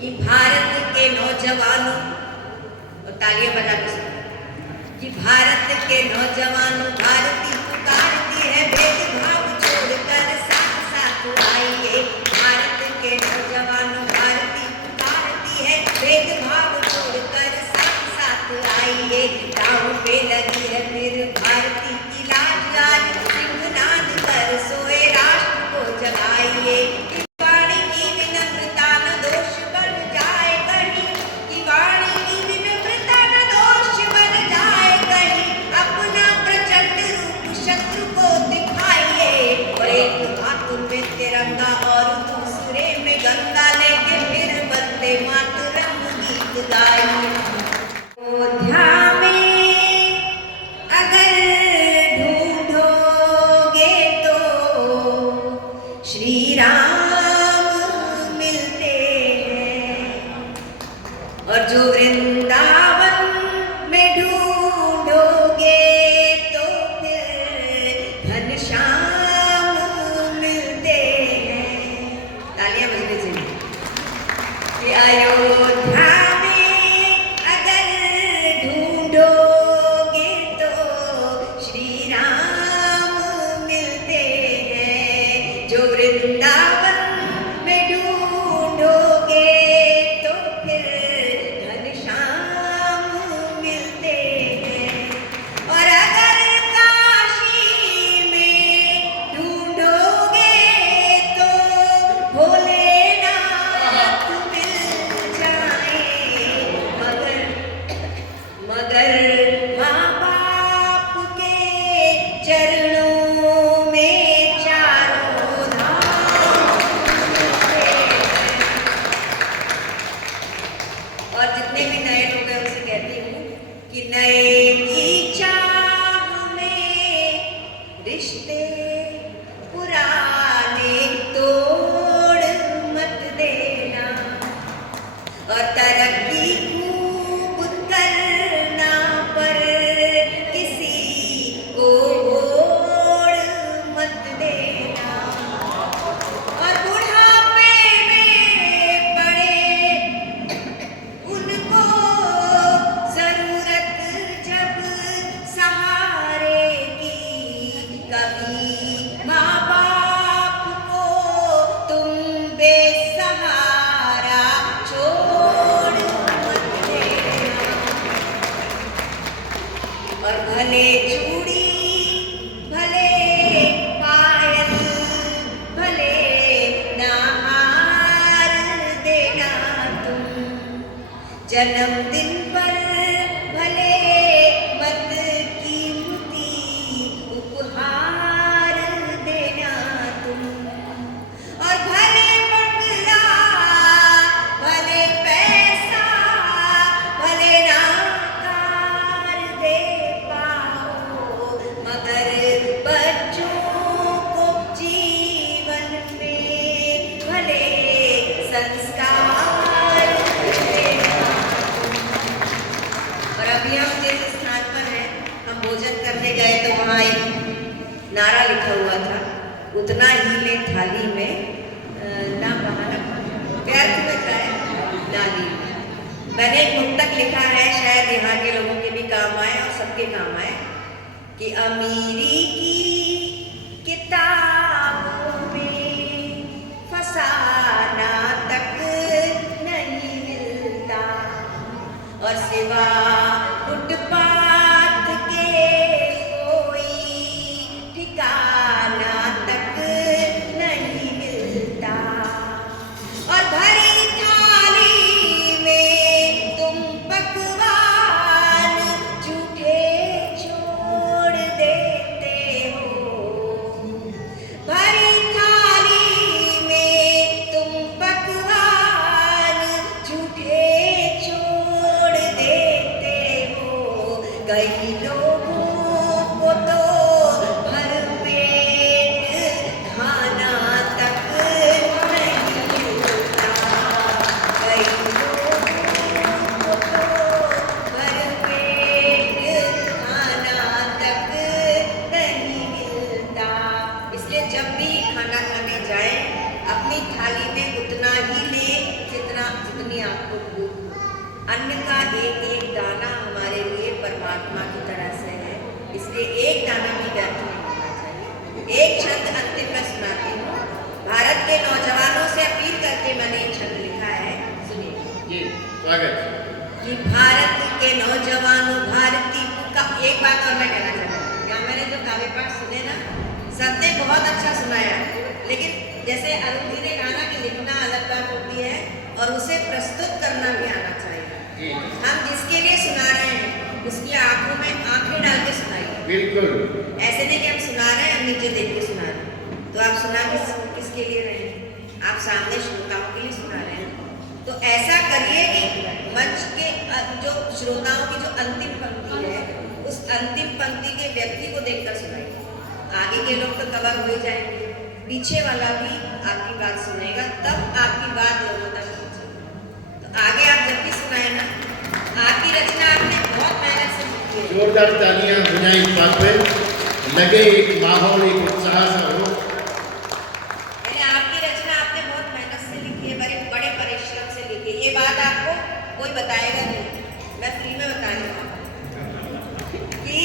कि भारत के नौजवानों, और तालियां बजा के सुनो, कि भारत के नौजवानों भारती पुकारती है, भेदभाव छोड़कर साथ साथ आइए। भारत के नौजवानों भारती पुकारती है, भेदभाव छोड़कर साथ साथ आइए। दांव पे लगी है फिर भारती की लाज, आज सिंहनाद कर सोए राष्ट्र को जगाइए। वाणी की विनम्रता न दोष बन जाए कहीं, कि वाणी की विनम्रता न दोष बन जाए कहीं। अपना प्रचंड रूप शत्रु को दिखाइए, और एक हाथ में तिरंगा और दूसरे में गंगा लेके फिर वंदे मातरम गीत गाइए। अयोध्या में अगर ढूंढोगे तो श्री राम मिलते हैं, और जो वृंदावन में ढूंढोगे तो फिर घनश्याम मिलते हैं। तालियां बजने चाहिए। कि अयोध्या में अगर ढूंढोगे तो श्री राम मिलते हैं, जो वृंदावन में ढूंढोगे तो फिर घनश्याम मिलते हैं। और अगर काशी में ढूंढोगे तो भोलेनाथ मिल जाए, मगर माँ बाप के चरणों में चारों धाम मिलते हैं। और जितने भी नए लोग हैं उनसे कहती हूँ कि नए की चाह में रिश्ते पुराने तोड़ मत देना, और तरक्की खूब करना पर किसी को मोड़ मत देना। और बुढ़ापे में पड़े उनको जरूरत जब सहारे की, कभी माँ बाप को तुम बेसहारा छोड़ मत देना। और भले चूड़ी भले पायल भले ना हार देना तुम, जन्मदिन पर भले मत कीमती उपहार देना तुम। और भले बंगला भले पैसा भले ना कार दे पाओ, मगर बच्चों को जीवन में भले संस्कार देना। और अभी हम जिस स्थान पर हैं, हम भोजन करने गए तो वहाँ एक नारा लिखा हुआ था, उतना ही ले थाली में ना बहाना व्यर्थ में जाए नाली में। मैंने एक मुक्तक लिखा है, शायद यहाँ के लोगों के भी काम आए और सबके काम आए, कि अमीरी की किताबों में फसाना तक नहीं मिलता, और सिवा फुटपाथ के कोई ठिकाना तक नहीं मिलता। और भरी थाली में तुम पकवान झूठे छोड़ देते हो, भरी थाली में तुम छंद अंतिम में सुनाती हूँ। भारत के नौजवानों से अपील करके मैंने ये छंद लिखा है, सुनिए। जी, स्वागत। कि भारत के नौजवानों भारती का एक बात और मैं कहना चाहती हूँ। यहाँ मैंने जो काव्य पाठ सुने ना, सबने बहुत अच्छा सुनाया, लेकिन जैसे अरुण जी ने कहा ना कि लिखना अलग बात होती है और उसे प्रस्तुत करना भी आना चाहिए। हम जिसके लिए सुना रहे हैं उसकी आंखों में आंखें डाल के सुनाइए। बिल्कुल। ऐसे नहीं कि हम सुना रहे हैं, हम नीचे देख के सुना रहे हैं। तो आप सुना किसके लिए रहे हैं? आप सामने श्रोताओं के लिए सुना रहे हैं। तो ऐसा करिए कि मंच के जो श्रोताओं की जो अंतिम पंक्ति है, उस अंतिम पंक्ति के व्यक्ति को देखकर सुनाइए। आगे के लोग तो कवर हो ही जाएंगे, पीछे वाला भी आपकी बात सुनेगा, तब आपकी बात लोगों तक पहुंचेगी। तो आगे आप जब भी सुनाए ना, आपकी रचना आपने बहुत मेहनत से लिखी है। जोरदार तालियां हो जाएं इस बात पे, लगे एक माहौल, एक उत्साह सा हो। आपकी रचना आपने बहुत मेहनत से लिखी है, बड़े परिश्रम से लिखी है। ये बात आपको कोई बताएगा नहीं, मैं फ्री में बता रही हूँ कि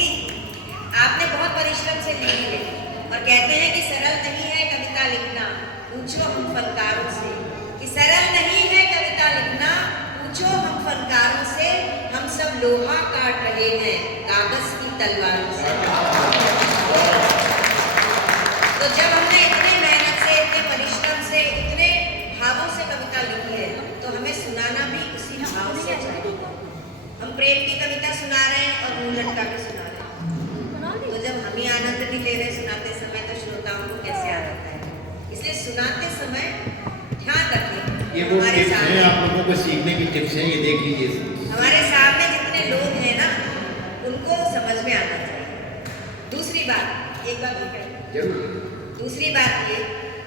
आपने बहुत परिश्रम से लिखी है। और कहते हैं कि सरल नहीं है कविता लिखना, पूछो हम फनकारों से। कि सरल नहीं है कविता लिखना, पूछो हम फनकारों से। हम सब लोहा काट रहे हैं कागज की तलवारों से। तो जब हमने इतनी मेहनत से, इतने परिश्रम से, इतने भावों से कविता लिखी है, तो हमें सुनाना भी उसी भाव से चाहिए। हम प्रेम की कविता सुना रहे हैं और मुंह लटका के सुना रहे हैं, तो जब हम ही आनंद नहीं ले रहे सुनाते समय, तो श्रोताओं को कैसे आनंद आएगा? इसलिए सुनाते समय ध्यान रखें। ये वो टिप्स हैं, आप लोगों को सीखने की टिप्स हैं, ये देख लीजिए। हमारे सामने जितने लोग हैं ना, उनको समझ में आना चाहिए। दूसरी बात, एक बात और कहते जरूर। दूसरी बात ये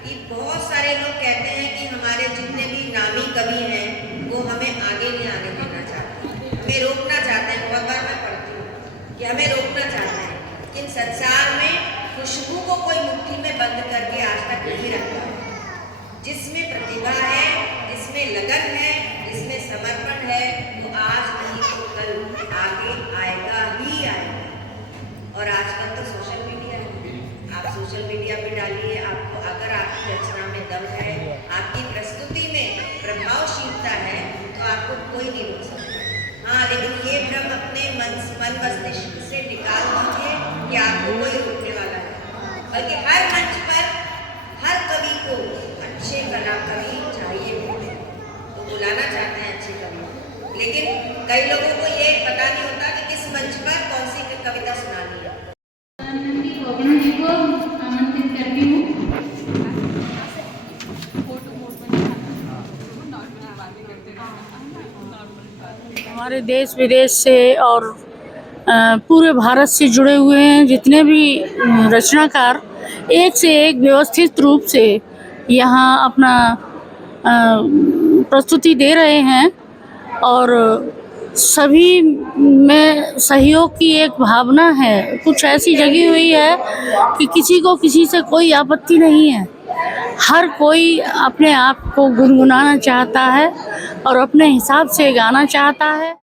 कि बहुत सारे लोग कहते हैं कि हमारे जितने भी नामी कवि हैं वो हमें आगे नहीं आने देना चाहते, हमें रोकना चाहते हैं। बहुत बार मैं पढ़ती हूँ कि हमें रोकना चाहते हैं, लेकिन संसार में खुशबू को कोई मुट्ठी में बंद करके आज तक नहीं रखा है। जिसमें प्रतिभा है, जिसमें लगन है, जिसमें समर्पण है, वो आज नहीं तो कल आगे आएगा ही आएगा। और आजकल तो सोशल मीडिया है, आप सोशल मीडिया पे डालिए। आपको अगर आपकी रचना में दम है, आपकी प्रस्तुति में प्रभावशीलता है, तो आपको कोई नहीं रोक सकता। हाँ, लेकिन ये भ्रम अपने मन मस्तिष्क से निकाल दीजिए कि आपको कोई रोकने वाला है। बल्कि हर मंच पर हर कवि को अच्छे कवि चाहिए होते हैं, तो बुलाना चाहते हैं अच्छे कवि, लेकिन कई लोगों को ये पता नहीं होता कि किस मंच पर कौन सी कविता सुनानी है। जी को आमंत्रित करती हूँ। हमारे देश विदेश से और पूरे भारत से जुड़े हुए हैं जितने भी रचनाकार, एक से एक व्यवस्थित रूप से यहाँ अपना प्रस्तुति दे रहे हैं। और सभी में सहयोग की एक भावना है, कुछ ऐसी जगी हुई है कि किसी को किसी से कोई आपत्ति नहीं है। हर कोई अपने आप को गुनगुनाना चाहता है और अपने हिसाब से गाना चाहता है।